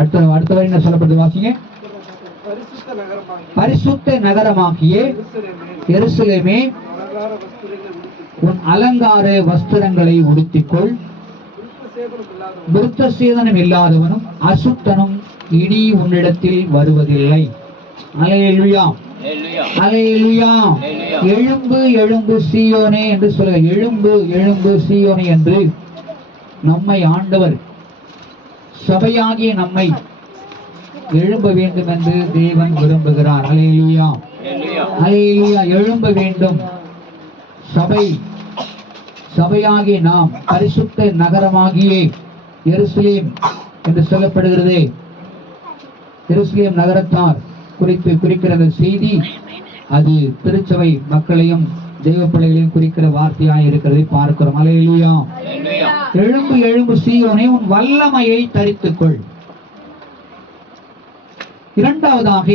அடுத்த வரை என்ன சொல்லப்படுது வாசிங்க. பரிசுத்த நகரமாகிய எருசலேமே உன் அலங்கார வஸ்திரங்களை உடுத்திக்கொள். விருத்த சேதனம் இல்லாதவனும் அசுத்தனும் இனி உன்னிடத்தில் வருவதில்லை. அல்லேலூயா, அல்லேலூயா. எழும்பு எழும்பு சீயோனே என்று சொல்ல, எழும்பு எழும்பு சீயோனே என்று நம்மை ஆண்டவர் சபையாகிய நம்மை எழும்ப வேண்டும் என்று தேவன் விரும்புகிறார். அல்லேலூயா, அல்லேலூயா. எழும்ப வேண்டும். சபையாகிய நாம் பரிசுத்த நகரமாகிய எருசலேம் என்று சொல்லப்படுகிறது. எருசலேம் நகரத்தார் குறிக்கிற செய்தி அது திருச்சபை மக்களையும் தெய்வ பிள்ளைகளையும் குறிக்கிற வார்த்தையாக இருக்கிறதை பார்க்கிறோம். அல்லேலூயா. எழும்பு எழும்பு சீயோனே உன் வல்லமையை தரித்துக்கொள். இரண்டாவதாக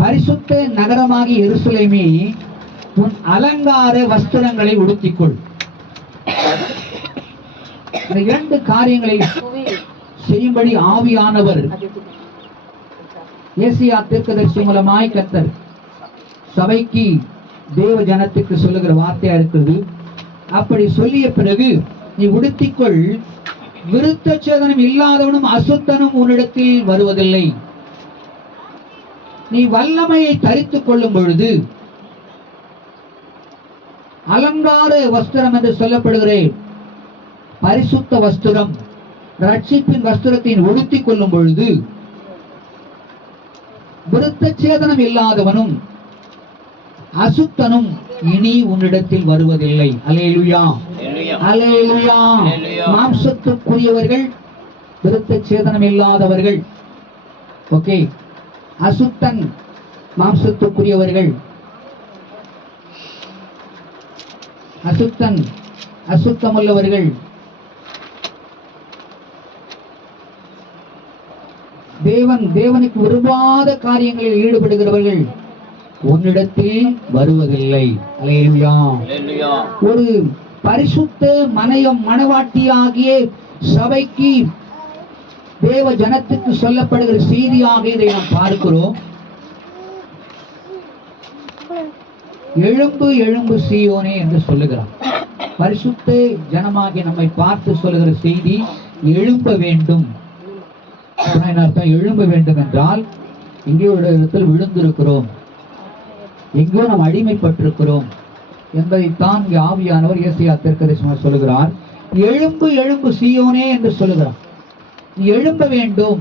பரிசுத்த நகரமாகிய எருசலேமே உன் அலங்கார வஸ்திரங்களை உடுத்திக்கொள். இந்த இரண்டு காரியங்களை செய்யும்படி ஆவியானவர் ஏசியா தீர்க்கதரிசி மூலமாய் கர்த்தர் சபைக்கு தேவ ஜனத்துக்கு சொல்லுகிற வார்த்தையா இருக்கிறது. அப்படி சொல்லிய பிறகு நீ உடுத்திக்கொள். விருத்த சேதனம் இல்லாதவனும் அசுத்தனும் உன்னிடத்தில் வருவதில்லை. நீ வல்லமையை தரித்துக் கொள்ளும் பொழுது அலங்கார வஸ்திரம் என்று சொல்லப்படுகிறேன் பரிசுத்த வஸ்திரம், ரட்சிப்பின் வஸ்திரத்தின் உடுத்திக் கொள்ளும் பொழுது விருத்த சேதனம் இல்லாதவனும் அசுத்தனும் இனி உன்னிடத்தில் வருவதில்லை. அல்லேலூயா, அல்லேலூயா. மாம்சத்துக்குரியவர்கள், விருத்த சேதனம் இல்லாதவர்கள், ஓகே. அசுத்தன் மாம்சத்துக்குரியவர்கள், அசுத்தமுள்ளவர்கள், தேவனுக்கு விரும்பாத காரியங்களில் ஈடுபடுகிறவர்கள் உன்னிடத்தில் வருவதில்லை. அல்லேலூயா. ஒரு பரிசுத்த மணவாட்டியாகிய சபைக்கு தேவ ஜனத்துக்கு சொல்லப்படுகிற செய்தியாக இதை நாம் பார்க்கிறோம். எழும்பு எழும்பு சீயோனே என்று சொல்லுகிறார். பரிசுத்த ஜனமாகிய நம்மை பார்த்து சொல்லுகிற செய்தி எழும்ப வேண்டும். அர்த்தம் எழும்ப வேண்டும் என்றால் எங்கேயோ ஒரு இடத்தில் விழுந்திருக்கிறோம், எங்கேயோ நாம் அடிமைப்பட்டிருக்கிறோம் என்பதைத்தான் இங்கே ஆவியானவர் ஏசாயா தீர்க்கதரிசி சொல்லுகிறார். எழும்பு எழும்பு சீயோனே என்று சொல்லுகிறார். நீ எழும்ப வேண்டும்,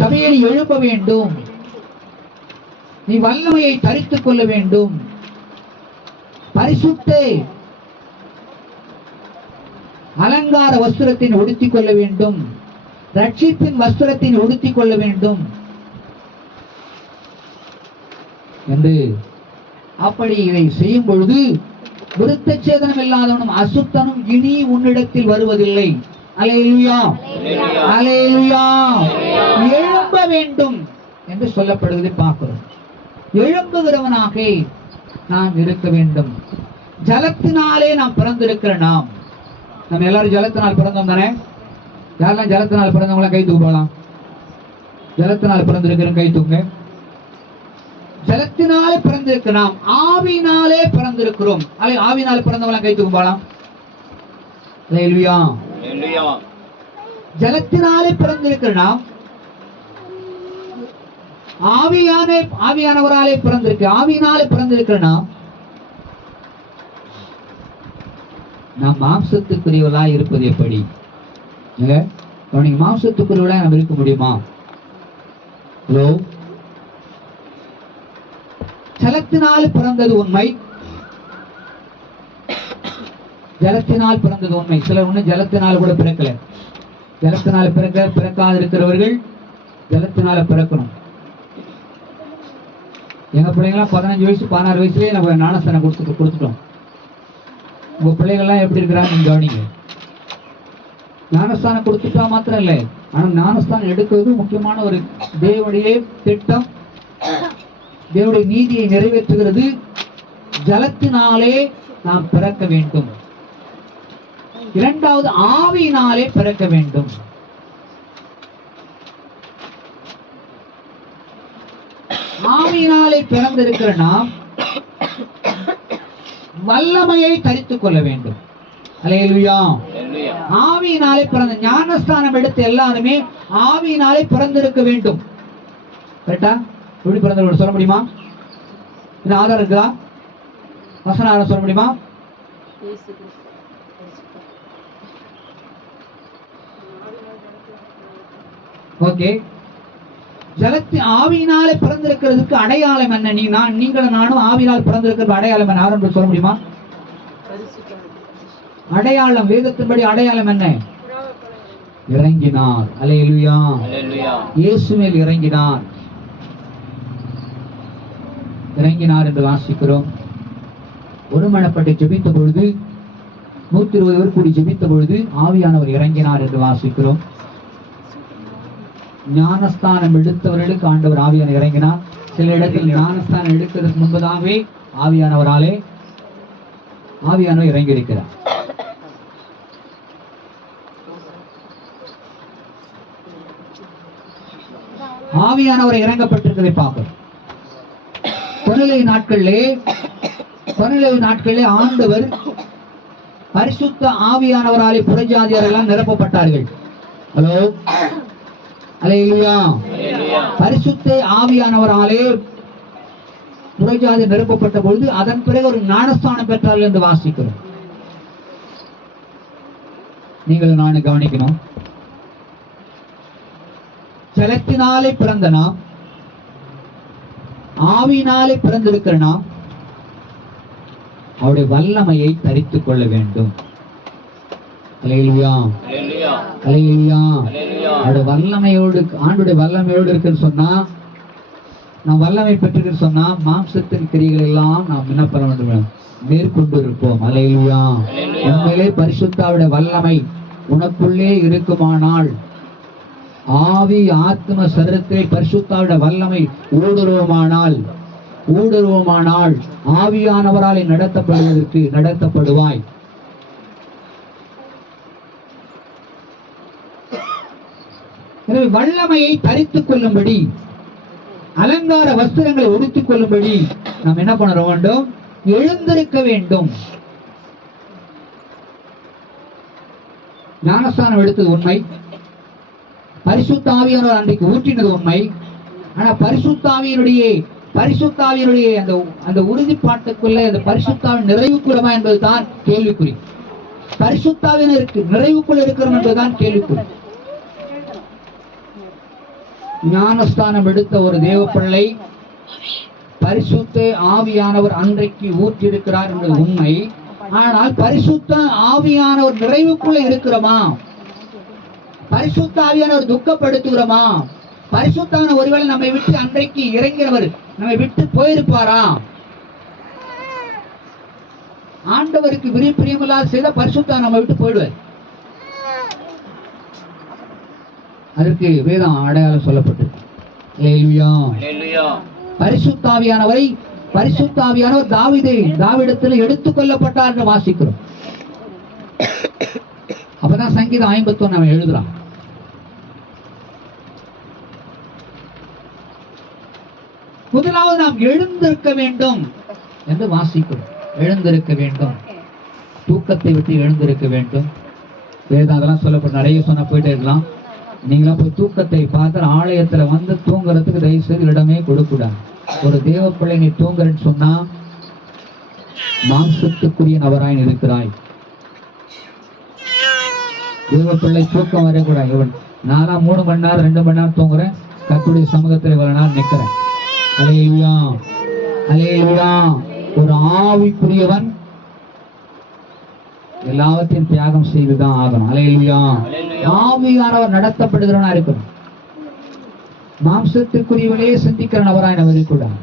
சபையை நீ எழும்ப வேண்டும், நீ வல்லமையை தரித்துக் கொள்ள வேண்டும், பரிசுத்த அலங்கார வஸ்திரத்தின் உடுத்திக் கொள்ள வேண்டும், ரட்சிப்பின் வஸ்திரத்தின் உடுத்திக் கொள்ள வேண்டும் என்று. அப்படி இதை செய்யும் பொழுது விருத்த சேதனம் இல்லாதவனும் அசுத்தனும் இனி உன்னிடத்தில் வருவதில்லை. அல்லேலூயா, அல்லேலூயா. எழும்ப வேண்டும் என்று சொல்லப்படுவதை பார்க்கிறோம். எழும்புகிறவனாக நாம் இருக்க வேண்டும். ஜலத்தினாலே நாம் பிறந்திருக்கிற நாம் எல்லாரும் ஜலத்தினால் பிறந்தோம் தானே? யாரெல்லாம் ஜலத்தினால் பிறந்தவங்கள கை தூக்கலாம். ஜலத்தினால் பிறந்திருக்கிற கை தூங்க. ஜலத்தினாலே பிறந்திருக்க நாம் ஆவினாலே பிறந்திருக்கிறோம். ஆவினாலே பிறந்தவங்கள கை தூக்கலாம். அல்லேலூயா. ஜலத்தினாலே பிறந்திருக்கிற நாம் ஆவியானவராலே பிறந்திருக்க, ஆவியினாலே பிறந்திருக்கிற நாம் மாம்சத்துக்குரியவர்களாய் இருப்பது எப்படி? மாம்சத்துக்குரியவர்களாய் நாம் இருக்க முடியுமா? ஹலோ. ஜலத்தினால் பிறந்தது உண்மை, ஜலத்தினால் பிறந்தது உண்மை. சிலர் ஒண்ணு ஜலத்தினால் கூட பிறக்கல. ஜலத்தினால் பிறக்காது இருக்கிறவர்கள் ஜலத்தினால பிறக்கணும். எங்க பிள்ளைங்களாம் 15 வயசு 16 வயசுலயே நம்ம ஞானஸ்தானம் கொடுத்துட்டோம். உங்க பிள்ளைகள்லாம் எப்படி இருக்கிறாங்க நீங்க கவனிங்க. ஞானஸ்தானம் கொடுத்துட்டா மாத்திரம் இல்லை, ஆனா ஞானஸ்தானம் எடுக்கிறது முக்கியமான ஒரு தேவனுடைய திட்டம். தேவனுடைய நீதியை நிறைவேற்றுகிறது. ஜலத்தினாலே நாம் பிறக்க வேண்டும். இரண்டாவது ஆவியினாலே பிறக்க வேண்டும். ஆவியினாலே பிறந்திருக்கிற நாம் வல்லமையை தரித்துக் கொள்ள வேண்டும். அல்லேலூயா. ஆவியினாலே பிறந்த ஞானஸ்தானம் எடுத்து எல்லாருமே ஆவியினாலே பிறந்திருக்க வேண்டும். கரெக்டா? எப்படி பிறந்த சொல்ல முடியுமா? இது ஆதாரம் இருக்குதா? வசன ஆதாரம் சொல்ல முடியுமா? ஓகே. ஜலத்தின் ஆவியினாலே பிறந்திருக்கிறதுக்கு அடையாளம் என்ன? நீங்களும் நானும் ஆவியினால் பிறந்திருக்கிறது அடையாளம் என்ன? ஆரம்பி சொல்ல முடியுமா? அடையாளம், வேதத்தின்படி அடையாளம் என்ன? இறங்கினார். அல்லேலூயா. இயேசு மேல் இறங்கினார். இறங்கினார் என்று வாசிக்கிறோம். ஒருமனப்பட்டு ஜெபித்த பொழுது 120 பேர் கூடி ஜெபித்த பொழுது ஆவியானவர் இறங்கினார் என்று வாசிக்கிறோம். ஞானஸ்தானம் எடுத்தவர்களுக்கு ஆண்டவர் ஆவியானவர் இறங்கினார். சில இடத்தில் ஞானஸ்தானம் எடுக்கிறதுக்கு முன்பதாகவே ஆவியானவர் இறங்கி இருக்கிறார். ஆவியானவர் இறங்கப்பட்டிருக்கிறதை பார்க்கிறோம். கொர்நேலியு நாட்களிலே ஆண்டவர் பரிசுத்த ஆவியானவராலே புறஜாதியார் எல்லாம் நிரப்பப்பட்டார்கள். ஹலோ, அல்லேலூயா. பரிசுத்த ஆவியானவராலே புறஜாதி நிரப்பப்பட்ட பொழுது அதன் பிறகு ஒரு ஞானஸ்தானம் பெற்றார்கள் என்று வாசிக்கிறோம். நீங்கள் நான் கவனிக்கணும். ஜலத்தினாலே பிறந்த நாம், ஆவியினாலே பிறந்திருக்கிற நாம் அவருடைய வல்லமையை தரித்துக் கொள்ள வேண்டும். அல்லேலூயா. அல்லேலூயா. அவருடைய வல்லமையோடு, ஆண்டுடைய வல்லமையோடு இருக்குன்னு சொன்னா, நாம் வல்லமை பெற்றிருக்க சொன்னா மாம்சத்தின் கிரிகள் எல்லாம் நாம் என்ன பண்ண வேண்டும்? மேற்கொண்டு இருப்போம். அல்லேலூயா. உண்மையிலே பரிசுத்தாவுடைய வல்லமை உனக்குள்ளே இருக்குமானால், ஆவி ஆத்ம சரீரத்தை பரிசுத்தாவுடைய வல்லமை ஊடுருவமானால் ஆவியானவராலே நடத்தப்படுவாய். எனவே வல்லமையை தரித்துக் கொள்ளும்படி, அலங்கார வஸ்திரங்களை உடுத்திக் கொள்ளும்படி நாம் என்ன பண்ண வேண்டும்? எழுந்திருக்க வேண்டும். ஞானஸ்தானம் எடுத்தது உண்மை, பரிசுத்த ஆவியானவர் அன்றைக்கு ஊற்றினது உண்மை. ஆனா பரிசுத்தாவியனுடைய அந்த உறுதிப்பாட்டுக்குள்ள அந்த பரிசுத்தாவின் நிறைவுக்குள்ளமா என்பதுதான் கேள்விக்குறி. பரிசுத்தாவினருக்கு நிறைவுக்குள் இருக்கிறோம் என்பதுதான் கேள்விக்குறி. ஞானஸ்தானம் எடுத்த ஒரு தேவ பிள்ளை பரிசுத்த ஆவியானவர் அன்றைக்கு ஊற்றிருக்கிறார் என்பது உண்மை. ஆனால் பரிசுத்த ஆவியானவர் நிறைவுக்குள்ள இருக்கிறோமா? பரிசுத்த ஆவியானவர் துக்கப்படுத்துகிறோமா? பரிசுத்தான ஒருவேளை நம்மை விட்டு அன்றைக்கு இறங்கினவர் நம்மை விட்டு போயிருப்பாரா? ஆண்டவருக்கு பிரியமில்லாத செய்த பரிசுத்தா நம்ம விட்டு போயிடுவார். அதற்கு வேதம் அடையாளம் சொல்லப்பட்டு பரிசுத்தாவியானவர் தாவீதிடத்தில் எடுத்துக் கொள்ளப்பட்டார் என்று வாசிக்கிறோம். அப்பதான் சங்கீதம் 51 நம்ம எழுதுறோம். முதலாவது நாம் எழுந்திருக்க வேண்டும் என்று வாசிக்கிறோம். எழுந்திருக்க வேண்டும், தூக்கத்தை விட்டு எழுந்திருக்க வேண்டும். வேதம் அதெல்லாம் சொல்லப்படும். நிறைய சொன்ன போயிட்டே இருக்கலாம். நீங்களாம் போய் தூக்கத்தை பார்த்து ஆலயத்துல வந்து தூங்குறதுக்கு தயவு செய்து இடமே கொடுக்கூடாது. ஒரு தேவ பிள்ளை நீ தூங்குறன்னு சொன்னா மாம்சத்துக்குரிய நபராய் இருக்கிறாய். தேவ பிள்ளை தூக்கம் வரக்கூடாது. இவன் நானா 3 மணி நேரம் 2 மணி நேரம் தூங்குறேன், கர்த்தருடைய சமூகத்தில் இவ்வளவு நேரம் நிற்கிறேன். அல்லேலூயா. அல்லேலூயா. ஒரு ஆவிக்குரியவன் எல்லாவற்றையும் தியாகம் செய்துதான் ஆகணும். அல்லேலூயா. ஆவியானவர் நடத்தப்படுகிறவனா இருக்கணும். மாம்சத்திற்குரியவனே சிந்திக்கிற நபராய் நம்ம இருக்கக்கூடாது.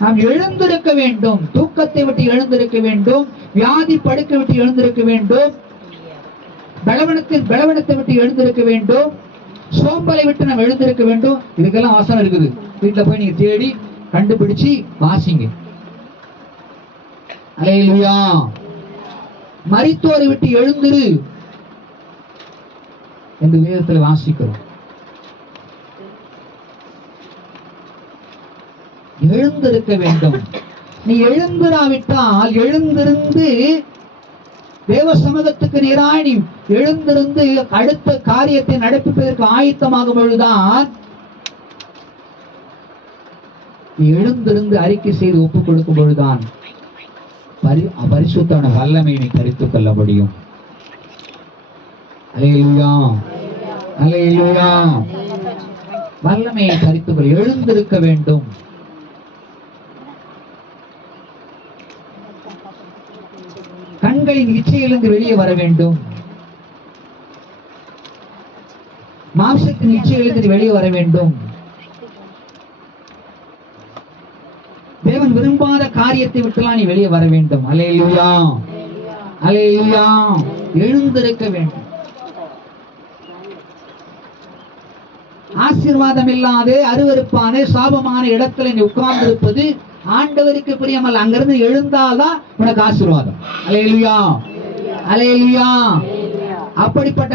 நாம் எழுந்திருக்க வேண்டும். தூக்கத்தை விட்டு எழுந்திருக்க வேண்டும். வியாதி படுக்க விட்டு எழுந்திருக்க வேண்டும். பலவீனத்தை விட்டு எழுந்திருக்க வேண்டும். சோம்பலை விட்டு நாம் எழுந்திருக்க வேண்டும். இதுக்கெல்லாம் வசனம் இருக்குது. வீட்டுல போய் நீங்க தேடி கண்டுபிடிச்சு வாசிங்க. அல்லேலூயா. மரித்தோரை விட்டு எழுந்திரு. என்று வேதத்தில் வாசிக்கிறோம். எழுந்திருக்க வேண்டும். நீ எழுந்திராவிட்டால், எழுந்திருந்து தேவ சமூகத்துக்கு நேராய் நீ எழுந்திருந்து அடுத்த காரியத்தை நடப்பிப்பதற்கு ஆயத்தமாகும் பொழுதுதான் நீ எழுந்திருந்து அறிக்கை செய்து ஒப்புக் கொடுக்கும் பொழுதுதான் பரிசுத்தமான வல்லமையை நீ தரித்துக் கொள்ள முடியும். அல்லேலூயா, அல்லேலூயா. வல்லமையை தரித்துக் கொள்ள எழுந்திருக்க வேண்டும். கண்களின் இச்சையிலிருந்து வெளியே வர வேண்டும். மாம்சத்தின் இச்சையிலிருந்து வெளியே வர வேண்டும். தேவன் விரும்பாத காரியத்தை விட்டுலாம் நீ வெளியே வர வேண்டும். அல்லேலூயா, அல்லேலூயா. எழுந்திருக்க வேண்டும். ஆசீர்வாதம் இல்லாத அருவருப்பான சாபமான இடத்துல நீ உட்கார்ந்து இருப்பது ஆண்டவருக்கு பிரியமல்ல. அங்கிருந்து எழுந்தால்தான் உனக்கு ஆசீர்வாதம். அல்லேலூயா, அல்லேலூயா. அப்படிப்பட்ட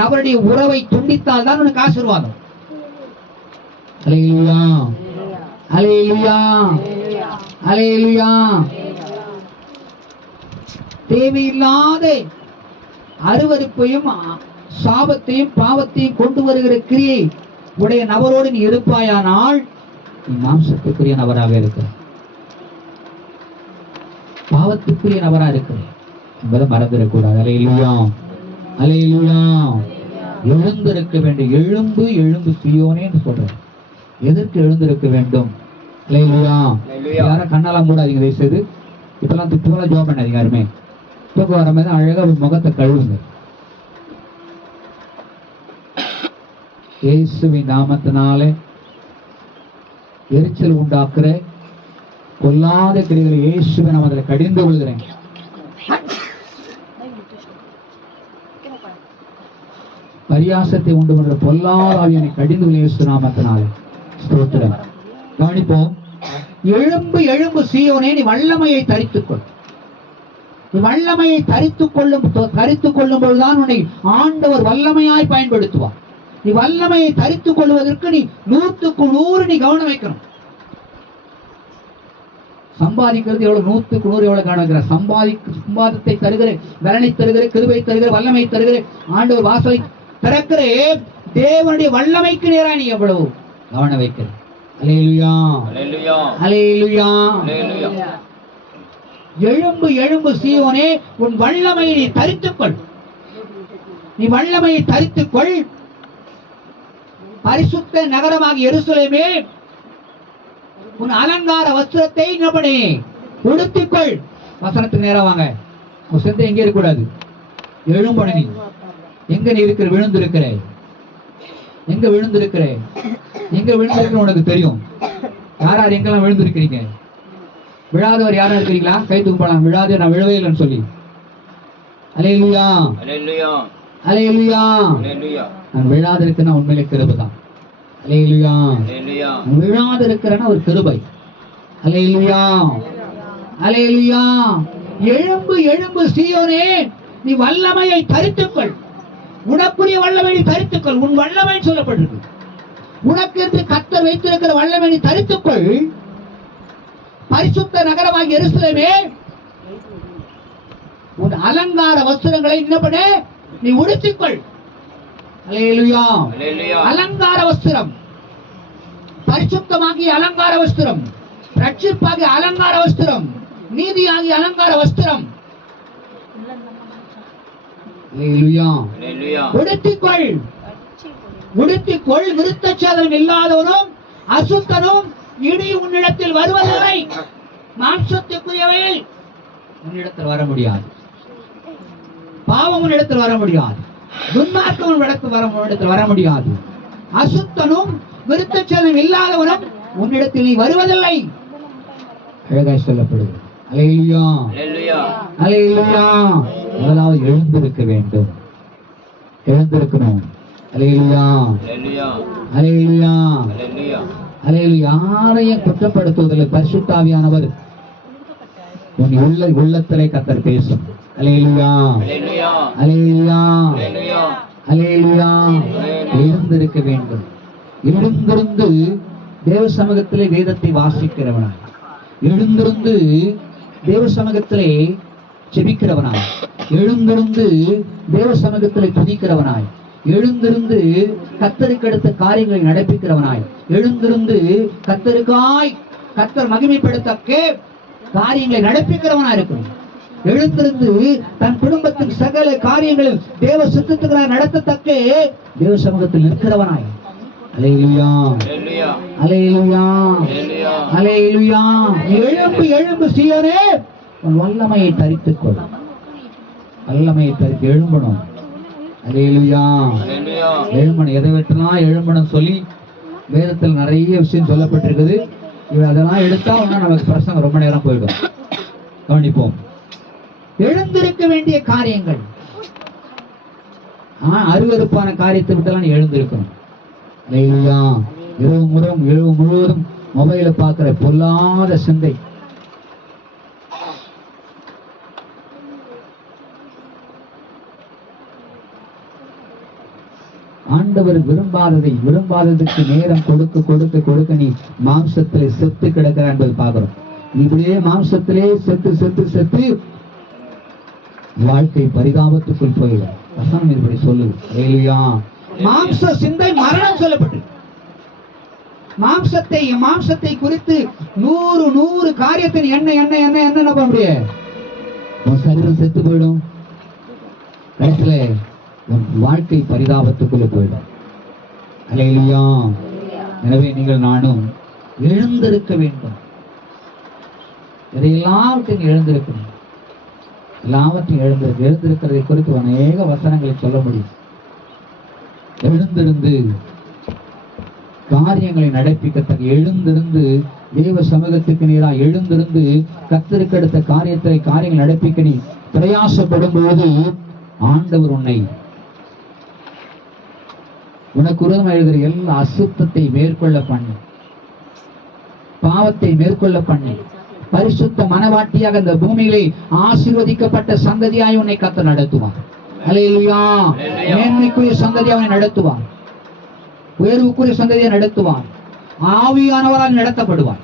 நபருடைய உறவை துண்டித்தால் தான் உனக்கு ஆசீர்வாதம். அல்லேலூயா, அல்லேலூயா, அல்லேலூயா. தேவையில்லாத அருவருப்பையும் சாபத்தையும் பாவத்தையும் கொண்டு வருகிற கிரியை உடைய நபரோடு நீ இருப்பாயானால் நீ மாம்சத்துக்குரிய நபராக இருக்க, பாவத்துக்குரிய நபராக இருக்க என்பதை மறந்துடக்கூடாது. அல்லேலூயா, அல்லேலூயா. எழுந்திருக்க வேண்டும். எழும்பு, எழும்பு சீயோனேன்னு சொல்றேன். எதற்கு எழுந்திருக்க வேண்டும்? அல்லேலூயா. யாரும் கண்ணாலாம் மூடாதீங்க தயவு செய்து. இப்பெல்லாம் துப்புகளா ஜாப் பண்ணாதீங்க. யாருமே தூக்கம் வர மாதிரி அழகா முகத்தை கழுவுங்க. இயேசுவின் நாமத்தினாலே எரிச்சல் உண்டாக்குற கொல்லாத கிரிகளை இயேசுவை நான் அதில் கடிந்து கொள்கிறேன். பரியாசத்தை உண்டு பண்ற பொல்லாத ஆவியை கடிந்து கொள்ள இயேசு நாமத்தினாலே ஸ்தோத்திரம். கவனிப்போம். எழும்பு, எழும்பு சீயோனே, நீ வல்லமையை தரித்துக்கொள். நீ வல்லமையை தரித்துக் கொள்ளும் பொழுதுதான் உன்னை ஆண்டவர் வல்லமையாய் பயன்படுத்துவார். நீ வல்லமையை தரித்துக் கொள்வதற்கு நீ 100க்கு 100 நீ கவனம் வைக்கணும். சம்பாதிக்கிறது எவ்வளவு 100க்கு 100 எவ்வளவு கவனம் வைக்கிற? சம்பாதத்தை தருகிற, பலனை தருகிற, கிருபை தருகிற, வல்லமை தருகிற ஆண்டவர் வாசலை திறக்கிற தேவனுடைய வல்லமைக்கு நேரா நீ எவ்வளவு கவனம் வைக்கிற? அல்லேலூயா, அல்லேலூயா, அல்லேலூயா, அல்லேலூயா. எழும்பு, எழும்பு சீயோனே, உன் வல்லமையை நீ தரித்துக்கொள். நீ வல்லமையை தரித்துக்கொள். பரிசுத்த நகரமாக எருசலேமே, உன் அலங்கார வஸ்திரத்தை நபனே உடுத்திக்கொள். வசனத்துக்கு நேரம் வாங்க. உன் சிந்தை எங்கே இருக்கக்கூடாது. எழும்பண. நீ எங்க நீ இருக்கிற? விழுந்திருக்கிற. எங்க விழுந்திருக்கிற? எங்க விழுந்திருக்கிற உனக்கு தெரியும். யார் யார் எங்கெல்லாம் விழுந்திருக்கிறீங்க? விழாதவர் யாரா இருக்கிறீங்களா? கை தூக்கலாம். விழாதே, நான் விழவே இல்லைன்னு சொல்லி. அல்லேலூயா, அல்லேலூயா, அல்லேலூயா. நான் விழாத இருக்கிறேன்னா உண்மையிலே கிருபை தான். அல்லேலூயா, அல்லேலூயா. விழாத இருக்கிறேன்னா ஒரு கிருபை. அல்லேலூயா, அல்லேலூயா. எழும்பு, எழும்பு சீயோனே, நீ வல்லமையை தரித்துக்கொள். உனக்குரிய வல்லமையை தரித்துக்கொள். உன் வல்லமை சொல்லப்பட்டிருக்கு. உனக்கு என்று கர்த்தர் வைத்திருக்கிற வல்லமையை தரித்துக்கொள். பரிசுத்த நகரமாக எருசலேமே, உன் அலங்கார வஸ்திரங்களை என்ன பண்ணு? நீ உடுத்திக்கொள். அல்லேலூயா, அல்லேலூயா. அலங்கார வஸ்திரம், பரிசுத்தமாகிய அலங்கார வஸ்திரம், ரட்சிப்பாகிய அலங்கார வஸ்திரம், நீதியாகிய அலங்கார வஸ்திரம். அல்லேலூயா, அல்லேலூயா. உடுத்திக்கொள், உடுத்திக்கொள். விருத்தச்சேதனம் இல்லாதவனும் அசுத்தனும் இனி உன்னிடத்தில் வருவதில்லை. மாம்சத்துக்குரியவையில் உன்னிடத்தில் வர முடியாது. பாவம் உன்னிடத்தில் வர முடியாது. துன்மார்க்கம் உன்னிடத்தில் வர முடியாது. அசுத்தனும் விருத்தச்சேதனம் இல்லாதவனும் உன்னிடத்தில் நீ வருவதில்லை. அழகாய் சொல்லப்படுது. அல்லேலூயா, அல்லேலூயா, அல்லேலூயா. முதலாவது எழுந்திருக்க வேண்டும். எழுந்திருக்கணும். அல்லேலூயா, அல்லேலூயா, அல்லேலூயா, அல்லேலூயா, அல்லேலூயா. யாரையும் குற்றப்படுத்துவதில்லை. பரிசுத்த ஆவியானவர் உன் உள்ளத்திலே கர்த்தர் பேசும். அல்லேலூயா, அல்லேலூயா, அல்லேலூயா. எழுந்திருக்க வேண்டும். எழுந்திருந்து தேவ சமூகத்திலே வேதத்தை வாசிக்கிறவனாய், எழுந்திருந்து தேவ சமூகத்திலே செபிக்கிறவனாய், எழுந்திருந்து தேவ சமூகத்திலே துதிக்கிறவனாய், எழுந்திருந்து கர்த்தருக்கு அடுத்த காரியங்களை நடப்பிக்கிறவனாய், எழுந்திருந்து கர்த்தருக்காய் கர்த்தர் மகிமைப்படுத்தக்க காரியங்களை நடப்பிக்கிறவனாய் இருக்கணும். எழுந்திருந்து தன் குடும்பத்தின் சகல காரியங்களும் தேவ சித்தத்துக்கு நடத்தத்தக்க தேவ சமூகத்தில் நிற்கிறவனாய். அல்லேலூயா, அல்லேலூயா, அல்லேலூயா. எழும்பு, எழும்பு சீயோனே, உன் வல்லமையை தரித்துக் கொள். வல்லமையை தரித்து எழும்பணும். அல்லேலூயா, எழும்பணும். எதை வெட்டலாம் எழும்பணும் சொல்லி வேதத்தில் நிறைய விஷயம் சொல்லப்பட்டிருக்குது. அதெல்லாம் எடுத்தா ஒன்னும் நமக்கு பிரசங்கம் ரொம்ப நேரம் போயிடும். கவனிப்போம். எழுந்திருக்க வேண்டிய காரியங்கள், அருவருப்பான காரியத்தை விட்டெல்லாம் நீ எழுந்திருக்கணும். அல்லேலூயா. இரவு முழுவதும் மொபைல பார்க்கிற பொல்லாத சிந்தை, ஆண்டவர் விரும்பாததுக்கு நேரம் கொடுக்க கொடுக்க கொடுக்க நீ மாம்சத்திலே செத்து கிடக்கிற என்பது பார்க்கிறோம். இப்படியே மாம்சத்திலே செத்து செத்து செத்து வாழ்க்கை பரிதாபத்துக்குள் போயிடும். வசனம் இப்படி சொல்லுது. அல்லேலூயா. மாம்ச சிந்தை மரணம் சொல்லப்பட்டு, மாம்சத்தை குறித்து 100 காரியத்தின் என்ன பண்ண முடியாது. உன் சரீரம் செத்து போயிடும். கடைசியில உன் வாழ்க்கை பரிதாபத்துக்குள்ள போயிடும். அல்லேலூயா. எனவே நீங்கள் நானும் எழுந்திருக்க வேண்டும். இதையெல்லாவற்றையும் எழுந்திருக்கணும். எல்லாவற்றையும் எழுந்திருக்கிறதை குறித்து அநேக வசனங்களை சொல்ல முடியும். எழுந்திருந்து காரியங்களை நடப்பிக்கத்தக்க, எழுந்திருந்து தேவ சமூகத்துக்கு நேராக எழுந்திருந்து கர்த்தருக்கு அடுத்த காரியங்கள் நடப்பிக்க நீ பிரயாசப்படும் போது ஆண்டவர் உனக்கு உருவம் எழுதுகிற எல்லா அசுத்தத்தை மேற்கொள்ள பண்ணி, பாவத்தை மேற்கொள்ள பண்ணி, பரிசுத்த மனவாட்டியாக இந்த பூமியிலே ஆசீர்வதிக்கப்பட்ட சந்ததியாய் உன்னை கர்த்தர் நடத்துவார். அல்லேலூயா. மேன்மைக்குரிய சந்ததியை அவனை நடத்துவார். உயர்வுக்குரிய சந்ததியை நடத்துவார். ஆவியானவரால் நடத்தப்படுவார்.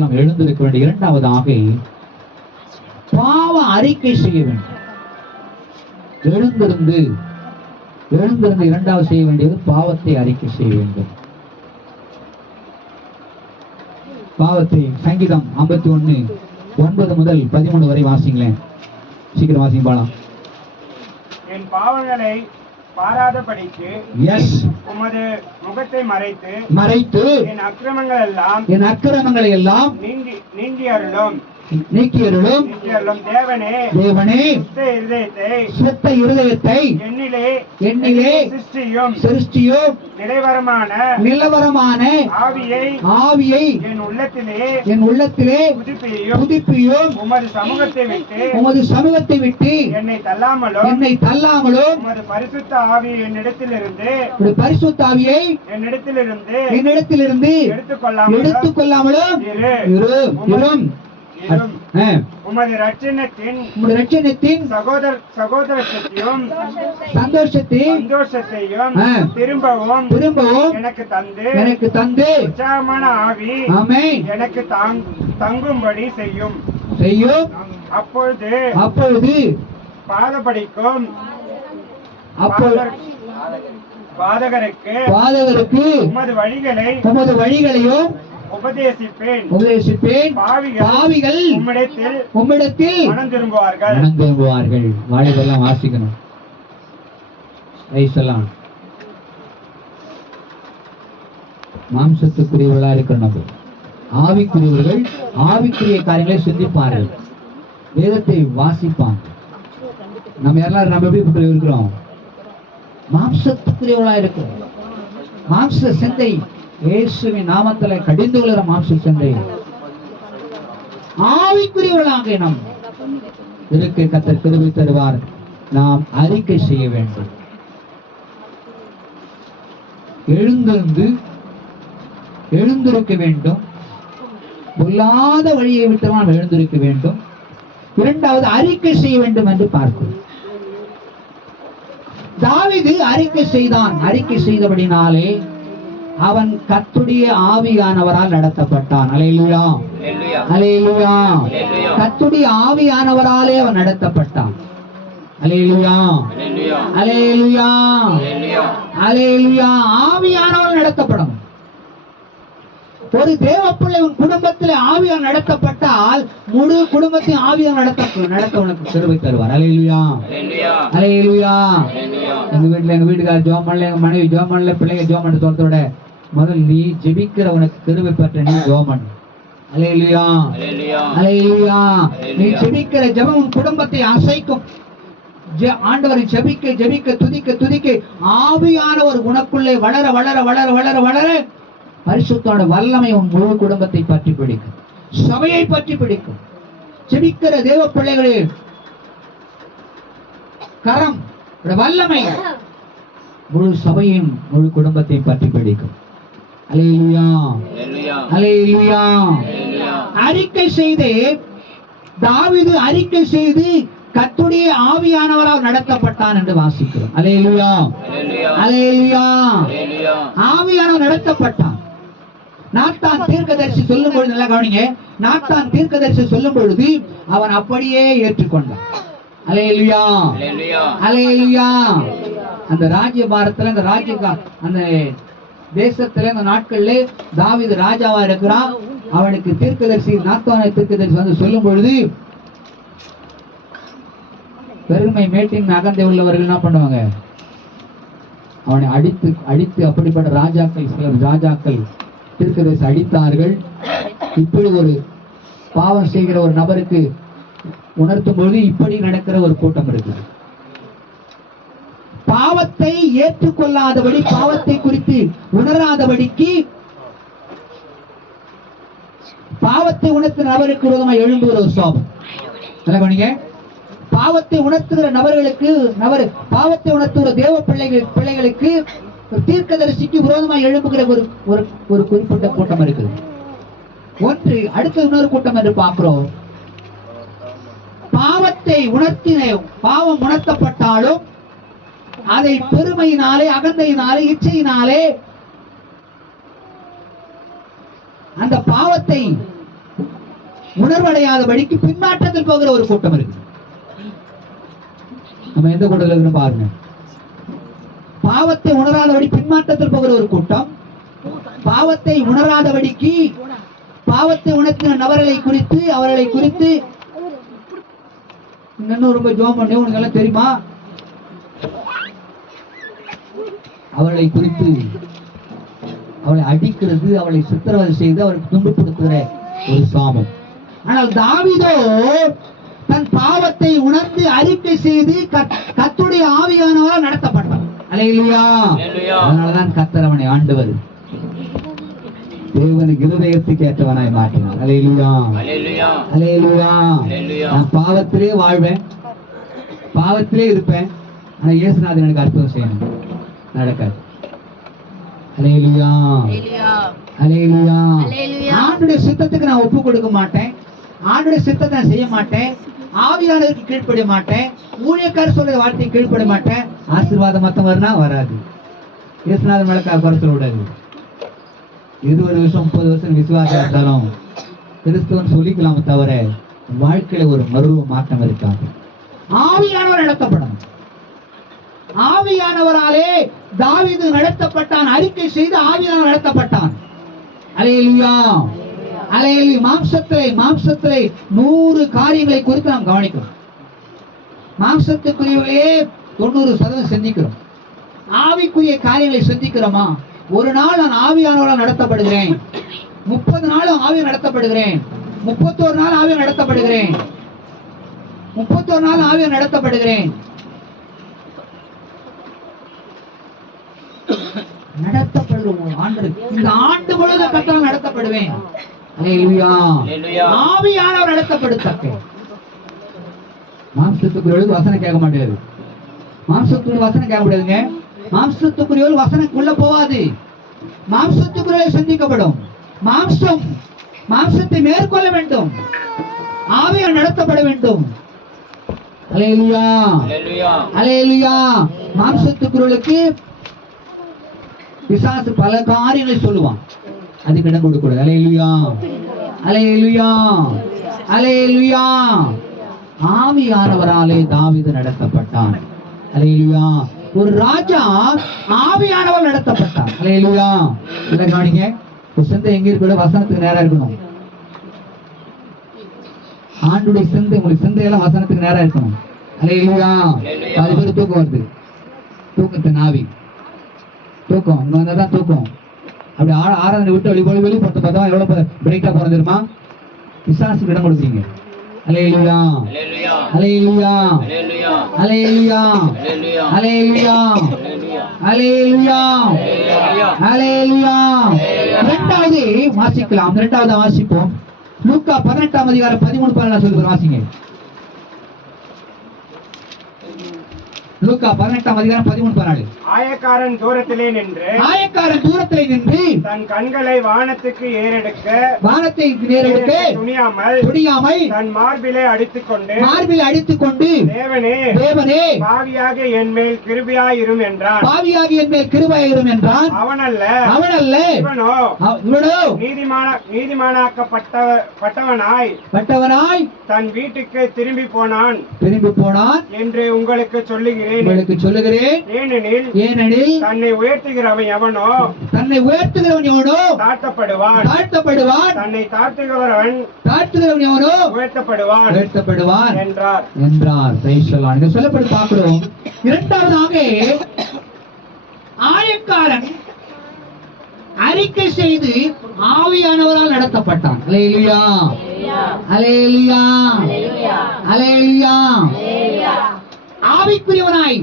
நாம் எழுந்திருக்க வேண்டிய இரண்டாவதாக பாவ அறிக்கை செய்ய வேண்டும். எழுந்திருந்து இரண்டாவது செய்ய வேண்டியது பாவத்தை அறிக்கை செய்ய வேண்டும். பாவத்தை சங்கீதம் 51:9 முதல் 13 வரை வாசிங்களேன். சீக்கிரம் வாசிங்க பாலாம். என் பாவங்களை பாராதபடிக்கு உமது முகத்தை மறைத்து என் அக்கிரமங்களை எல்லாம் நீங்கி அருளும். தேவனே, சுத்த இருதயத்தை என்னிலே சிருஷ்டியும், நிலவரமான ஆவியை என் உள்ளத்திலே புதுப்பியும். உமது சமூகத்தை விட்டு என்னை தள்ளாமலும் உமது பரிசுத்த ஆவியை என்னிடத்திலிருந்து எடுத்துக்கொள்ளாமலும் இரும். உமது ரட்சணத்தின் சந்தோஷத்தையும் திரும்பவும் எனக்கு தந்து உற்சாகமான ஆவி எனக்கு தங்கும்படி செய்யும். அப்பொழுது பாதபடிக்கும் பாதகருக்கு உமது வழிகளையும் உபதேசிப்பேன். பாவிகள் உம்மிடத்தில் மனம் திரும்புவார்கள். வாழிதெல்லாம் வாசிக்கணும். மாம்சத்துக்குரியவர்களா இருக்கணும். ஆவிக்குரியவர்கள் ஆவிக்குரிய காரியங்களை சிந்திப்பார்கள், வேதத்தை வாசிப்பாங்க. நம்ம எல்லாரும் நம்ம எப்படி இருக்கிறோம்? மாம்சத்துக்குரியவர்களா இருக்கும். மாம்ச சிந்தை இயேசுவின் நாமத்திலே கடிந்து கொள்கிற மாம்ச சிந்தை. ஆவிக்குரியவர்களாக நாம் இருக்க கர்த்தர் கிருபை தருவார். நாம் அறிக்கை செய்ய வேண்டும். எழுந்திருக்க வேண்டும். பொல்லாத வழியை விட்டு நாம் எழுந்திருக்க வேண்டும். இரண்டாவது அறிக்கை செய்ய வேண்டும் என்று பார்க்கிறோம். தாவீது அறிக்கை செய்தான். அறிக்கை செய்தபடினாலே அவன் கர்த்தருடைய ஆவியானவரால் நடத்தப்பட்டான். அல்லேலூயா, அல்லேலூயா. கர்த்தருடைய ஆவியானவராலே அவன் நடத்தப்பட்டான். அல்லேலூயா, அல்லேலூயா, அல்லேலூயா. ஆவியானவர் நடத்தப்படும். ஒரு தேவப்பிள்ளை உன் குடும்பத்தில் ஆவியால் நடத்தப்பட்டால் முழு குடும்பத்தையும் ஆவியால் நடத்த உனக்கு கிருபை தருவார். அல்லேலூயா, அல்லேலூயா. எங்க வீட்டுக்காரர் ஜெபம் பண்ணல, எங்க மனைவி ஜெபம் பண்ணல, பிள்ளைங்க ஜெபம் பண்ண சொல்றத விட முதல் நீ ஜெபிக்கிற உனக்கு கிருபை பெற்ற நீ ஜெபம் பண்ணு. அல்லேலூயா, அல்லேலூயா. நீ ஜெபிக்கிற ஜெபம் உன் குடும்பத்தை அசைக்கும். ஆண்டவரை ஜெபிக்க ஜெபிக்க துதிக்க துதிக்க ஆவியானவர் உனக்குள்ளே வளர வளர வளர வளர வளர பரிசுத்தோட வல்லமை உன் முழு குடும்பத்தை பற்றி பிடிக்கும், சபையை பற்றி பிடிக்கும். ஜெபிக்கிற தேவ பிள்ளைகளே, கரம் வல்லமை முழு சபையும் முழு குடும்பத்தை பற்றி பிடிக்கும். அல்லேலூயா, அல்லேலூயா. அறிக்கை செய்து தாவீது அறிக்கை செய்து கர்த்தருடைய ஆவியானவரால் நடத்தப்பட்டான் என்று வாசிக்கிறோம். அல்லேலூயா, அல்லேலூயா. ஆவியானவர் நடத்தப்பட்டான். நாத்தான் தீர்க்கதரிசி சொல்லும் பொழுது, நல்லா கவனிங்க, நாத்தான் தீர்க்கதரிசி சொல்லும் பொழுது அவன் அப்படியே ஏற்றுக்கொண்டான். அல்லேலூயா, அல்லேலூயா. அந்த ராஜ்ய பாரத்துல அந்த அந்த தேசத்துல அந்த நாட்கள்ல தாவீது ராஜாவா இருக்கிறான். அவனுக்கு தீர்க்கதரிசி நாத்தான தீர்க்கதரிசி வந்து சொல்லும் பொழுது பெருமை மேட்டின் அகந்தை உள்ளவர்கள் என்ன பண்ணுவாங்க, அவனை அடித்து அடித்து அப்படிப்பட்ட ராஜாக்கள், சிலர் ராஜாக்கள் தீர்க்கதரிசி அடித்தார்கள். இப்படி ஒரு பாவம் செய்கிற ஒரு நபருக்கு உணர்த்தும் பொழுது இப்படி நடக்கிற ஒரு கூட்டம் இருக்கு. பாவத்தை ஏற்றுக்கொள்ளாதபடி, பாவத்தை குறித்து உணராதபடிக்கு, பாவத்தை உணர்த்துகிற நபருக்கு விரோதமாக எழும்புகிற ஒரு சோபம். பாவத்தை உணர்த்துகிற நபர்களுக்கு, பாவத்தை உணர்த்துகிற தேவ பிள்ளைகளுக்கு தீர்க்கதரிசிக்கு விரோதமாக எழும்புகிற ஒரு குறிப்பிட்ட கூட்டம் இருக்குது. ஒன்று, அடுத்த இன்னொரு கூட்டம் என்று பார்க்கிறோம். பாவத்தை பாவம் உணர்த்தப்பட்டாலும் அதை பெருமையினாலே, அகந்தையினாலே, இச்சையினாலே அந்த பாவத்தை உணர்வடையாதபடிக்கு பின்மாற்றத்தில் போகிற ஒரு கூட்டம் இருக்கு. நம்ம எந்த கூட்டத்தில் இருக்குன்னு பாருங்க. பாவத்தை உணராதபடி பின்மாற்றத்தில் போகிற ஒரு கூட்டம், பாவத்தை உணராதபடிக்கு பாவத்தை உணர்த்தின நபர்களை குறித்து, அவர்களை குறித்து இன்னும் ரொம்ப ஜோம் பண்ணி உனக்கு எல்லாம் தெரியுமா, அவளை குறித்து அவளை அடிக்கிறது, அவளை சித்திரவதை செய்து அவளுக்கு துன்பப்படுத்துகிற ஒரு சாபம். ஆனால் தாவீதோ தன் பாவத்தை உணர்ந்து அறிக்கை செய்து கர்த்தருடைய ஆவியானவரால் நடத்தப்பட்டான். அல்லேலூயா. அதனாலதான் கர்த்தர் அவனை ஆண்டவர் தேவனுக்கு இருதயத்துக்கு ஏற்றவனாய் மாற்றினார். அல்லேலூயா, அல்லேலூயா. நான் பாவத்திலே வாழ்வேன், பாவத்திலே இருப்பேன், ஆனா இயேசுநாதன் எனக்கு அற்புதம் செய்யணும், நடக்காது. அல்லேலூயா, அல்லேலூயா. ஆண்டுடைய சித்தத்துக்கு நான் ஒப்பு கொடுக்க மாட்டேன், ஆண்டுடைய சித்தத்தை நான் செய்ய மாட்டேன், ஆவியானவருக்கு கீழ்ப்படிய மாட்டேன், ஊழியக்காரர் சொல்ற வார்த்தையை கீழ்ப்படிய மாட்டேன், ஆசீர்வாதம் மொத்தம் வரனா வராது. இயேசுநாதன் மேல குறைச்சல் விடாது. 20 வருஷம் 30 வருஷம் விசுவாசம் இருந்தாலும் கிறிஸ்துவன் சொல்லிக்கலாம தவிர வாழ்க்கையில ஒரு மருவ மாற்றம் இருக்காது. ஆவியானவர் நடத்தப்படும். ஆவியானவராலே தாவீது நடத்தப்பட்டான், அறிக்கை செய்து ஆவியானவர் நடத்தப்பட்டான். அல்லேலூயா, அல்லேலூயா. மாம்சத்திலே 100 காரியங்களை குறித்து நாம் கவனிக்கிறோம். மாம்சத்துக்குரியவர்களே 90% சிந்திக்கிறோம். ஆவிக்குரிய காரியங்களை சிந்திக்கிறோமா? ஒரு நாள் நான் ஆவியானவரால் நடத்தப்படுகிறேன், 30 நாள் ஆவியால் நடத்தப்படுகிறேன், 31 நாள் ஆவியால் நடத்தப்படுகிறேன், 31 நாள் ஆவியால் நடத்தப்படுகிறேன். நடத்தப்படுவோம் ஆண்டு, இந்த ஆண்டு முழுவதும் கர்த்தரால் நடத்தப்படுவேன். அல்லேலூயா. ஆவியானவர் நடத்தப்படுத்தக்க. மாம்சத்துக்குரியவர்களுக்கு வசனம் கேட்க மாட்டாரு, மாம்சத்துக்குரிய வசனம் கேட்க முடியாதுங்க. மாம்சத்துக்குரியவர்கள் வசனக்குள்ள போவாது, மாம்சத்துக்குரிய சிந்திக்கப்படும். மாம்சம் மாம்சத்தை மேற்கொள்ள வேண்டும், ஆவியால் நடத்தப்பட வேண்டும். அல்லேலூயா, அல்லேலூயா. மாம்சத்துக்குரியவர்களுக்கு பிசாசு பல காரியங்களை சொல்லுவான், அதுக்கு இடம் கொடுக்க கூடாது. அல்லேலூயா, அல்லேலூயா, அல்லேலூயா. ஆவியானவராலே தாவீது நடத்தப்பட்டான். அல்லேலூயா. ஒரு ராஜா ஆவியானவர் நடத்தப்பட்டார். அல்லேலூயா. இல்ல கவனிங்க, சிந்தை எங்க இருக்கணும்? வசனத்துக்கு நேரா இருக்கணும். ஆண்டுடைய சிந்தை, உங்களுக்கு சிந்தையெல்லாம் வசனத்துக்கு நேரா இருக்கணும். அல்லேலூயா. அது பேர் தூக்கம் வருது, தூக்கத்தின் ஆவி. தூக்கம் இங்க வந்தாதான் தூக்கம். அப்படி ஆராதனை விட்டு வெளி போட்டு பார்த்தா எவ்வளவு பிரேக்கா போறது தெரியுமா? பிசாசுக்கு இடம் கொடுக்குறீங்க. அல்லேலூயா, அல்லேலூயா, அல்லேலூயா, அல்லேலூயா, அல்லேலூயா, அல்லேலூயா. இரண்டாவது வாசிக்கலாம். இரண்டாவது வாசிப்போம். லூக்கா 18ஆம் அதிகாரம் 13 சொல்லுகிறேன், வாசிங்க. லூக்கா 18ஆம் அதிகாரம் 13. ஆயக்காரன் தூரத்திலே நின்று தன் கண்களை வானத்துக்கு ஏறெடுக்க துணியாமல் தன் மார்பிலே அடித்துக்கொண்டு தேவனே பாவியாக என் மேல் கிருபையாயிரும் என்றான். அவனல்ல இவனோ நீதிமானாக்கப்பட்டவனாய் தன் வீட்டுக்கு திரும்பி போனான் என்று உங்களுக்கு சொல்லுகிறேன். ஏனெனில் தன்னை உயர்த்துகிறவன் எவனோ தாழ்த்தப்படுவான், தன்னை தாழ்த்துகிறவன் எவனோ உயர்த்தப்படுவான் என்றார். சொல்லப்பட்டு பார்க்கிறோம். இரண்டாவதாக ஆயக்காரன் அறிக்கை செய்து ஆவியானவரால் நடத்தப்பட்டான். அல்லேலூயா, அல்லேலூயா, அல்லேலூயா. ஆவிக்குரியவனாய்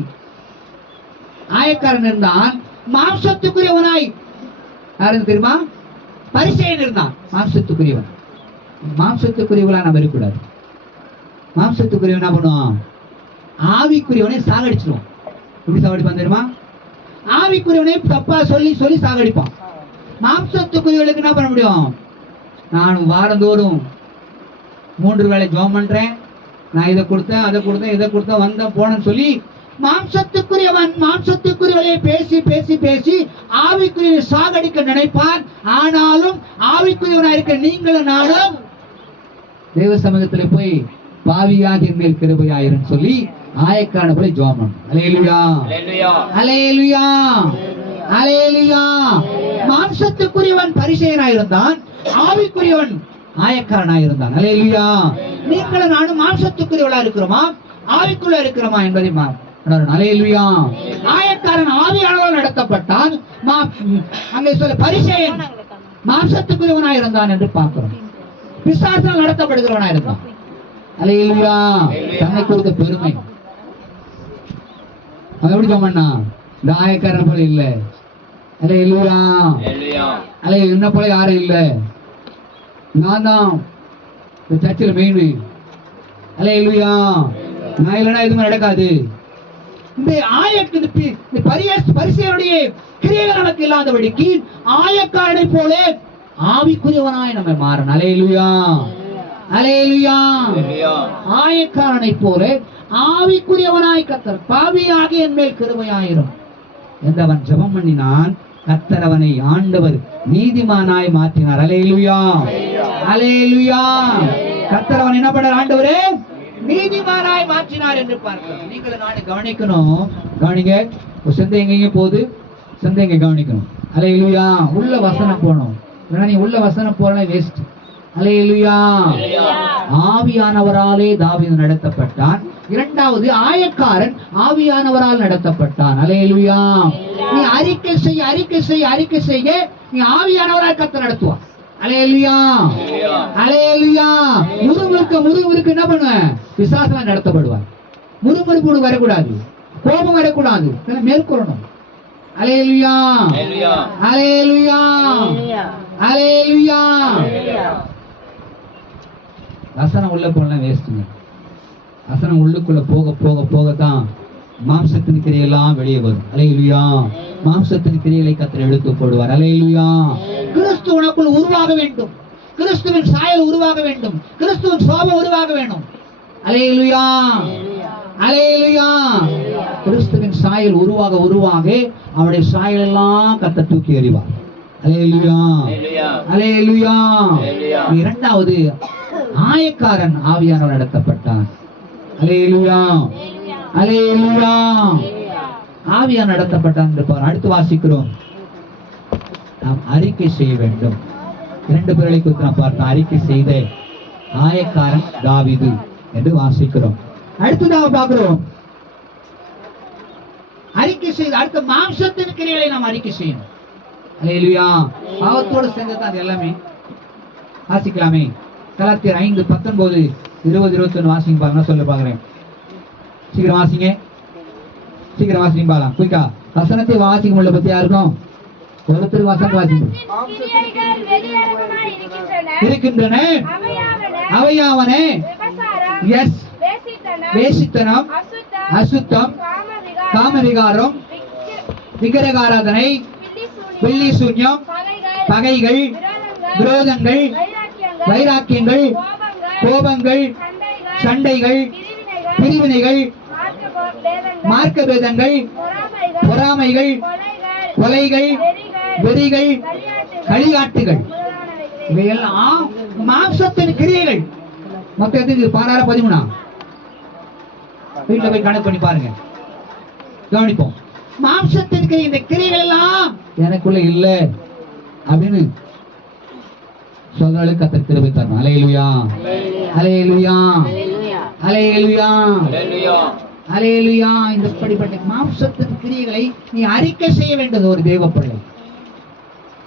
ஆயக்காரன் இருந்தான். மாம்சத்துக்குரியவனாய் யாரு தெரியுமா? பரிசேயன் இருந்தான். மாம்சத்துக்குரியவனா நம்ம இருக்கக்கூடாது. மாம்சத்துக்குரியவன் என்ன பண்ணுவான்? ஆவிக்குரியவனை சாகடிச்சிருவான். எப்படி சாகடிப்பான் தெரியுமா? ஆவிக்குரியவனை தப்பா சொல்லி சாகடிப்பான். மாம்சத்துக்குரியவர்களுக்கு என்ன பண்ண முடியும்? நான் வாரந்தோறும் 3 வேளை ஜெபம் பண்றேன், நான் இதை கொடுத்தேன், அதை கொடுத்தேன், இதை கொடுத்தேன், வந்தேன் போனேன்னு சொல்லி மாம்சத்துக்குரியவளை பேசி ஆவிக்குரிய சாகடிக்க நினைப்பான். ஆனாலும் ஆவிக்குரியவனா இருக்க நீங்களும் நானும் தேவ சமூகத்துல போய் பாவியாக என் மேல் கிருபையாயிரும் சொல்லி ஆயக்கான போய் ஜெபம் பண்ணணும். அல்லேலூயா, அல்லேலூயா, அல்லேலூயா. மாம்சத்துக்குரியவன் பரிசேயனாயிருந்தான், ஆவிக்குரியவன் ஆயக்காரனாயிருந்தான். அல்லேலூயா. நீங்களும் நானும் மாம்சத்துக்குரியவளா இருக்கிறோமா, ஆவிக்குள்ள இருக்கிறோமா என்பதை அல்லேலூயா. ஆயக்காரன் ஆவியானவரால் நடத்தப்பட்டான். அங்கே சொல்ல பரிசேயன் மாம்சத்துக்குரியவனாயிருந்தான் என்று பார்க்கிறோம். பிசாசால் நடத்தப்படுகிறவனாயிருந்தான். அல்லேலூயா. தன்னை கொடுத்த பெருமை. அவன் எப்படி சொன்னா? இந்த ஆயக்காரன் போல இல்ல. அல்லேலூயா, அல்லேலூயா. என்ன போல யாரும் இல்ல, நான் தான் சர்ச்சில் மெயின். அல்லேலூயா. நான் இல்லைன்னா எதுவுமே நடக்காது. இந்த பரிசேயனுடைய கிரியைகள் நமக்கு இல்லாதபடிக்கு ஆயக்காரனை போல ஆவிக்குரியவனாய் நம்ம மாறணும். அல்லேலூயா, அல்லேலூயா. ஆயக்காரனை போல ஆவிக்குரியவனாய் கர்த்தர் பாவியாக என் மேல் கிருபையாயிரும் என்றவன் ஜெபம் பண்ணினான். கர்த்தர் அவனை ஆண்டவர் நீதிமானாய் மாற்றினார். அல்லேலூயா, அல்லேலூயா. கர்த்தர் அவன் என்ன பண்ணார்? ஆண்டவரே நீதிமானாய் மாற்றினார் என்று பார்க்கிறோம். நீங்களும் நானும் கவனிக்கணும். கவனிங்க, சிந்தை எங்கேயும் போகுது, சிந்தை எங்க கவனிக்கணும். அல்லேலூயா. உள்ள வசனம் போகணும். நீ உள்ள வசனம் போனா வேஸ்ட். அல்லேலூயா. ஆவியானவராலே தாவீது நடத்தப்பட்டான். இரண்டாவது ஆயக்காரன் ஆவியானவரால் நடத்தப்பட்டான். அல்லேலூயா. நீ அறிக்கை செய்ய நீ ஆவியானவரால் கர்த்தர் நடத்துவார். அல்லேலூயா, அல்லேலூயா. முறுமுறுக்கு என்ன பண்ணுவ? பிசாசால நடத்தப்படுவார். முறுமுறுப்பு வரக்கூடாது, கோபம் வரக்கூடாது, மேற்கொள்ளணும். அல்லேலூயா, அல்லேலூயா, அல்லேலூயா. வசனம் உள்ள போனா வேஸ்ட்டுங்க. வசனம் உள்ளுக்குள்ள போகத்தான் மாம்சத்தின் கிரியெல்லாம் வெளியே வரும். அல்லேலூயா. மாம்சத்தின் கிரியைகளை கர்த்தர் எடுத்து போடுவார். அல்லேலூயா. கிறிஸ்து உனக்குள் உருவாக வேண்டும். கிறிஸ்துவின் சாயல் உருவாக வேண்டும், கிறிஸ்துவின் சோபம் உருவாக வேண்டும். அல்லேலூயா, அல்லேலூயா. கிறிஸ்துவின் சாயல் உருவாக உருவாக அவருடைய சாயல் எல்லாம் கர்த்தர் தூக்கி எறிவார். அல்லேலூயா, அல்லேலூயா. இரண்டாவது, ஆயக்காரன் ஆவியானவர் நடத்தப்பட்டார். அல்லேலூயா, அல்லேலூயா. ஆவியானவர் நடத்தப்பட்டார் என்று பார். அடுத்து வாசிக்கிறோம், நாம் அறிக்கை செய்ய வேண்டும். 2 பேர்களை குறித்து நாம் பார்த்தோம். அறிக்கை செய்த ஆயக்காரன் தாவீது என்று வாசிக்கிறோம். அடுத்ததாக பார்க்கிறோம், அறிக்கை செய்த அடுத்த மாம்சத்தின் கிரியைகளை நாம் அறிக்கை செய்யணும். அல்லேலூயா. பாவத்தோடு சேர்ந்தது அது எல்லாமே. வாசிக்கலாமே, கலாத்தியர் 5:19, 20, 21 வாசிங்க பாருங்க. சொல்ல பாக்குறேன், சீக்கிரம் வாசிங்க, சீக்கிரம் வாசிங்க பாக்கலாம். குயிக்கா வசனத்தை வாசிக்க முடியல பத்தியா இருக்கும். ஒருத்தர் வசனம் வாசிங்க. இருக்கின்றன அவையாவனே, எஸ், வேசித்தனம், அசுத்தம், காமவிகாரம், விக்கிரகாராதனை, வெள்ளி சூன்யம், பகைகள், விரோதங்கள், வைராக்கியங்கள், கோபங்கள், சண்டைகள், பிரிவினைகள், மார்க்க பேதங்கள், பொறாமைகள், கொலைகள், வெறிகள், களியாட்டுகள், இவையெல்லாம் மாம்சத்தின் கிரியைகள். மொத்தத்துக்கு 16-13 வீட்டுல போய் கணக்கு பண்ணி பாருங்க, கவனிப்போம். மாம்சத்தின் கிரியை, இந்த கிரியைகள் எல்லாம் எனக்குள்ள இல்ல அப்படின்னு சொல்றவங்களுக்கு கர்த்தர் கிருபை தரணும். அல்லேலூயா, அல்லேலூயா, அல்லேலூயா, அல்லேலூயா. இந்த படிப்பட்ட மாம்சத்தின் கிரியைகளை நீ அறிக்கை செய்ய வேண்டியது ஒரு தேவ பிள்ளை.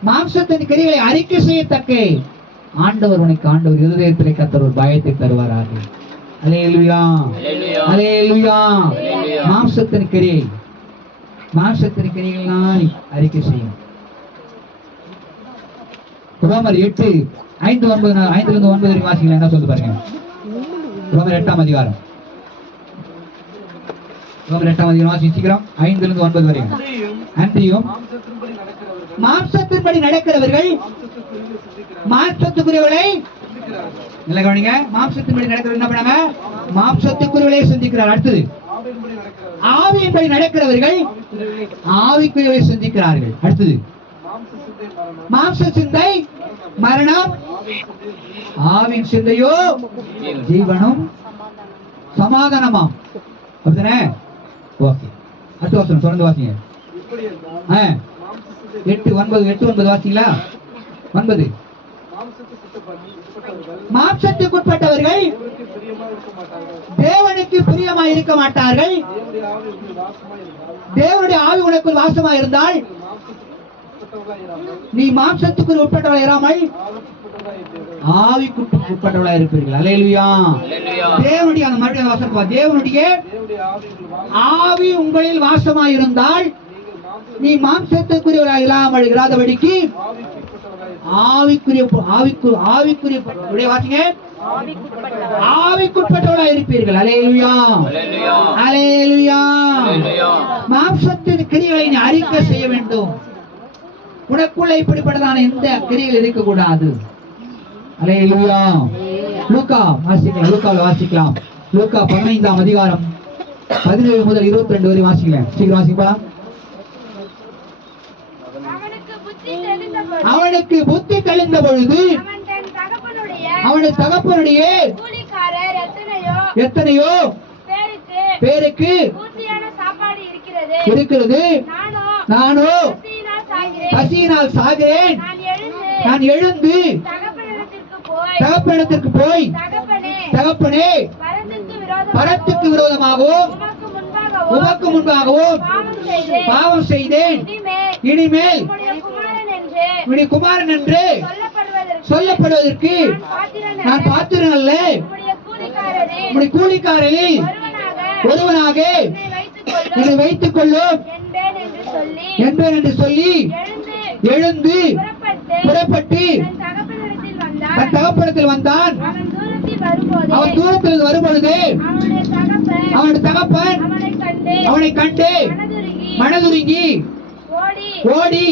மாம்சத்தின் கிரியைகளை அறிக்கை செய்யத்தக்க ஆண்டவர் உனக்கு ஆண்டவர் இருதயத்திலே கர்த்தர் ஒரு பயத்தை தருவாராக. அல்லேலூயா, அல்லேலூயா. மாம்சத்தின் கிரியை, மாம்சத்தின் கிரியைகள்லாம் நீ அறிக்கை செய்யும். ரோமர் 8:5-9 5-9 வாசிக்கலாம். என்ன சொல்லுது பாருங்க. ரோமர் 8ஆம் அதிகாரம், ரோமர் 8ஆம் அதிகாரம் வாசி சீக்கிரம். 5-9 வரை. அன்றியும் மாம்சத்தின்படி நடக்கிறவர்கள் மாம்சத்துக்குரியவர்களை இல்ல கவனிங்க. மாம்சத்தின்படி நடக்கிறவர்கள் என்ன பண்ணாங்க? மாம்சத்துக்குரியவர்களை சிந்திக்கிறார். அடுத்தது, ஆவியின்படி நடக்கிறவர்கள் ஆவிக்குரியவர்களை சிந்திக்கிறார்கள். அடுத்தது, மாம்ச சிந்தை மரணம், ஆவின் சிந்தையோ ஜீவனும் சமாதானமாம். அப்படிதானே? ஓகே. அடுத்த வசனம் தொடர்ந்து வாசிங்க. 8-9 வாசிங்களா? 9. மாம்சத்துக்குட்பட்டவர்கள் தேவனுக்கு பிரியமாய் இருக்க மாட்டார்கள். தேவனுடைய ஆவி உனக்குள் வாசமாய் இருந்தால் நீ மாம்சத்துக்கு உட்பட்டவளாய் இராமல் ஆவிக்கு உட்பட்டவளாய் இருப்பீர்கள். அல்லேலூயா. தேவனுடைய அந்த மறுபடியும் வாசம், தேவனுடைய ஆவி உங்களில் வாசமாய் இருந்தால் நீ மாம்சத்துக்குரியவளாய் இராமல் இராதபடிக்கு ஆவிக்குட்பட்டவளாய் இருப்பீர்கள். அல்லேலூயா, அல்லேலூயா. மாம்சத்தின் கிரியைகளை நீ அறிக்கை செய்ய வேண்டும். உனக்குள்ள இப்படிப்பட்டதான எந்த கிரியைகள் இருக்கக்கூடாது. அல்லேலூயா. லூக்கா வாசிக்கலாம், லூக்காவில் வாசிக்கலாம். லூக்கா 15ஆம் அதிகாரம் 17 முதல் 22 வரை வாசிக்கலாம். சீக்கிரம் வாசிக்கலாம். அவனுக்கு புத்தி தெளிந்த பொழுது அவனுடைய தகப்பனுடைய எத்தனையோ பேருக்கு இருக்கிறது, நானோ பசியினால் சாகிறேன். நான் எழுந்து தகப்பனிடத்திற்கு போய், தகப்பனே, பரத்துக்கு விரோதமாகவும் உமக்கு முன்பாகவும் பாவம் செய்தேன். இனிமேல் உம்முடைய குமாரன் என்று சொல்லப்படுவதற்கு நான் பாத்திரன் அல்ல. உம்முடைய கூலிக்காரரில் ஒருவனாக என்னை வைத்துக் கொள்ளும் என்பேன் என்று சொல்லி எழுந்து புறப்பட்டு தன் தகப்பனிடத்தில் வந்தான். அவன் தூரத்தில் வரும்பொழுது அவனுடைய தகப்பன் அவனை கண்டு மனதுருங்கி ஓடி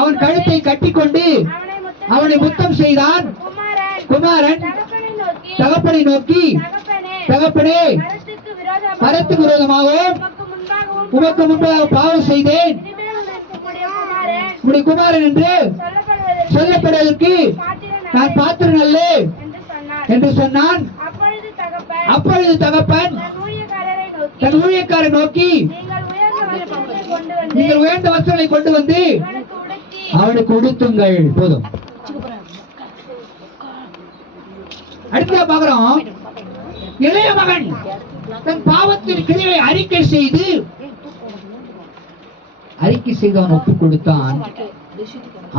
அவன் கழுத்தை கட்டிக்கொண்டு அவனை முத்தம் செய்தான். குமாரன் குமாரன் தகப்பனை நோக்கி தகப்பனை நோக்கி, தகப்பனே, மரத்துக்கு விரோதமாகவும் உமக்கு முன்பாக பாவம் செய்தேன். உம்முடைய குமாரன் என்று சொல்லப்படுவதற்கு நான் பாத்திரன் அல்ல என்று சொன்னான். அப்பொழுது தகப்பன் தன் ஊழியக்காரை நோக்கி, நீங்கள் உயர்ந்த வஸ்திரங்களை கொண்டு வந்து அவனுக்கு உடுத்துங்கள். போதும். அடுத்த பார்க்கிறோம், இளைய மகன் தன் பாவத்தின் கிரியை அறிக்கை செய்து அவன் ஒப்புக் கொடுத்தான்.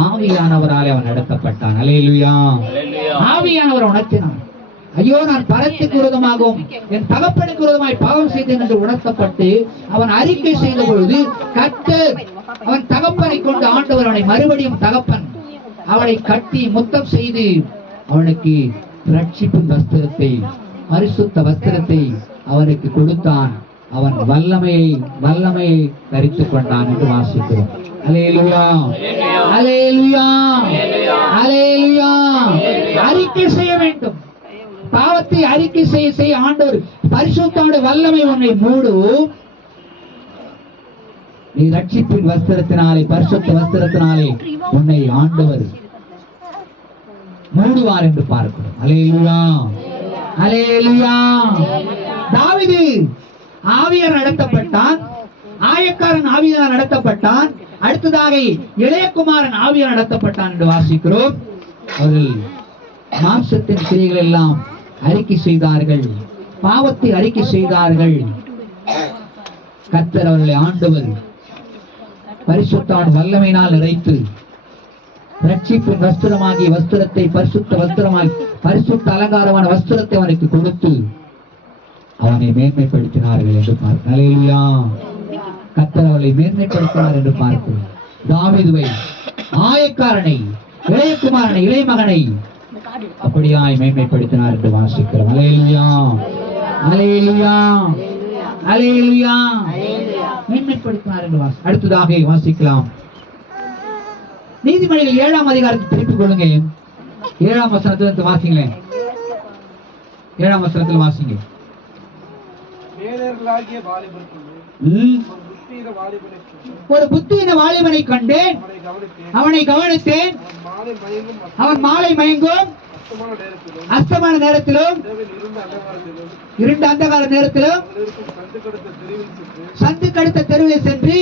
ஆவியானவராலே அவன் நடத்தப்பட்டான். அல்லேலூயா. ஆவியானவர் உணர்த்தினான். ஐயோ, நான் பரத்துக்கு விரோதமாகவும் என் தகப்பனுக்கு விரோதமாய் பாவம் செய்தேன் என்று உணர்த்தப்பட்டு அவன் அறிக்கை செய்த பொழுது கர்த்தர் அவன் தகப்பனை கொண்டு ஆண்டவர் அவனை மறுபடியும் தகப்பன் அவனை கட்டி முத்தம் செய்து அவனுக்கு ரட்சிப்பின் வஸ்திரத்தை, பரிசுத்த வஸ்திரத்தை அவனுக்கு கொடுத்தான். அவன் வல்லமையை தரித்துக் கொண்டான் என்று வாசிக்கிறோம். அல்லேலூயா, அல்லேலூயா, அல்லேலூயா. அறிக்கை செய்ய வேண்டும். பாவத்தை அறிக்கை செய்ய ஆண்டவர் பரிசுத்தோட வல்லமை உன்னை மூடும். நீ ரட்சிப்பின் வஸ்திரத்தினாலே, பரிசுத்த வஸ்திரத்தினாலே உன்னை ஆண்டவர் மூடுவார் என்று பார்க்கிறோம். அல்லேலூயா, அல்லேலூயா. தாவீது ஆவியார் நடத்தப்பட்டான். ஆயக்காரன் ஆவியார் நடத்தப்பட்டான். அடுத்ததாக இளையகுமாரன் ஆவியார் நடத்தப்பட்டான் என்று வாசிக்கிறோம். அவர்கள் மாம்சத்தின் கிரியைகள் எல்லாம் அறிக்கை செய்தார்கள், பாவத்தை அறிக்கை செய்தார்கள். கர்த்தர் அவர்களை ஆண்டவர் பரிசுத்தான வல்லமையினால் நிறைத்து ரட்சிப்பின் வஸ்திரமாகிய வஸ்திரத்தை, பரிசுத்த வஸ்திரமாகி பரிசுத்த அலங்காரமான வஸ்திரத்தை அவனுக்கு கொடுத்து அவனை மேன்மைப்படுத்தினார்கள் என்று பார்க்கிறோம். அல்லேலூயா. கர்த்தர் அவர்களை மேன்மைப்படுத்தினார் என்று பார்க்கிறோம். தாவீதுவை, ஆயக்காரனை, இளையகுமாரனை, இளையமகனை அப்படியாய் மேன்மைப்படுத்தினார் என்று வாசிக்கிறோம். அல்லேலூயா, அல்லேலூயா, அல்லேலூயா. மேன்மைப்படுத்தினார் என்று அடுத்ததாக வாசிக்கலாம். நீதிமொழிகள் 7ஆம் அதிகாரத்தை திருப்பிக் கொள்ளுங்க. 7ஆம் வசனத்திலிருந்து வாசிங்களேன். 7ஆம் வசனத்தில் வாசிங்க. ஒரு புத்தியின வாலிபனை கண்டேன், அவனை கவனித்தேன். அவன் மாலை மயங்கும் அஸ்தமான நேரத்திலும் இருண்ட அந்தகார நேரத்திலும் சந்துக்கடுத்த தெருவில் சென்று